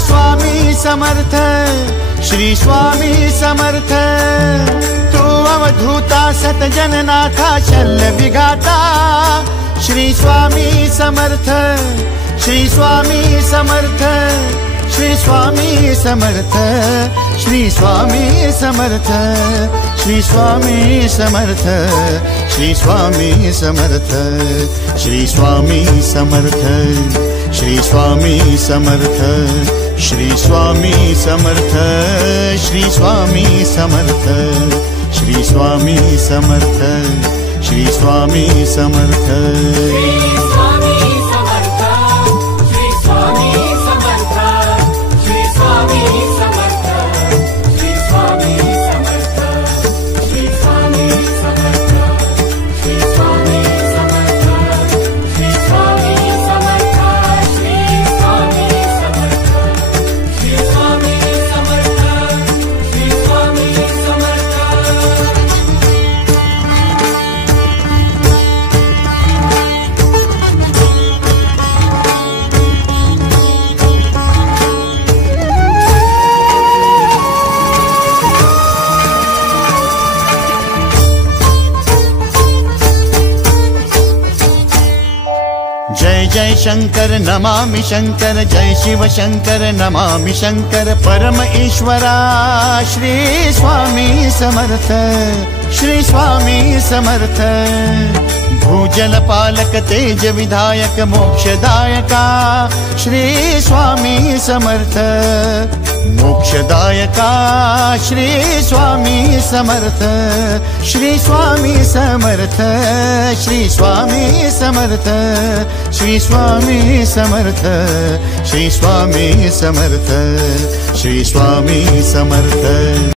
स्वामी समर्थ, श्री स्वामी समर्थ। तू अवधूता सतजननाथा शल्य विघाता, श्री स्वामी समर्थ, श्री स्वामी समर्थ, श्री स्वामी समर्थ, श्री स्वामी समर्थ, श्री स्वामी समर्थ, श्री स्वामी समर्थ, श्री स्वामी समर्थ, श्री स्वामी समर्थ, श्री स्वामी समर्थ, श्री स्वामी समर्थ, श्री स्वामी समर्थ, श्री स्वामी समर्थ। जय जय शंकर नमामि शंकर, जय शिव शंकर नमामि शंकर। परम ईश्वरा श्री स्वामी समर्थ, श्री स्वामी समर्थ। भूजल पालक तेज विधायक मोक्षदायका, श्री स्वामी समर्थ। मोक्षदायका श्री स्वामी समर्थ, श्री स्वामी समर्थ, श्री स्वामी समर्थ, श्री स्वामी समर्थ, श्री स्वामी समर्थ, श्री स्वामी समर्थ।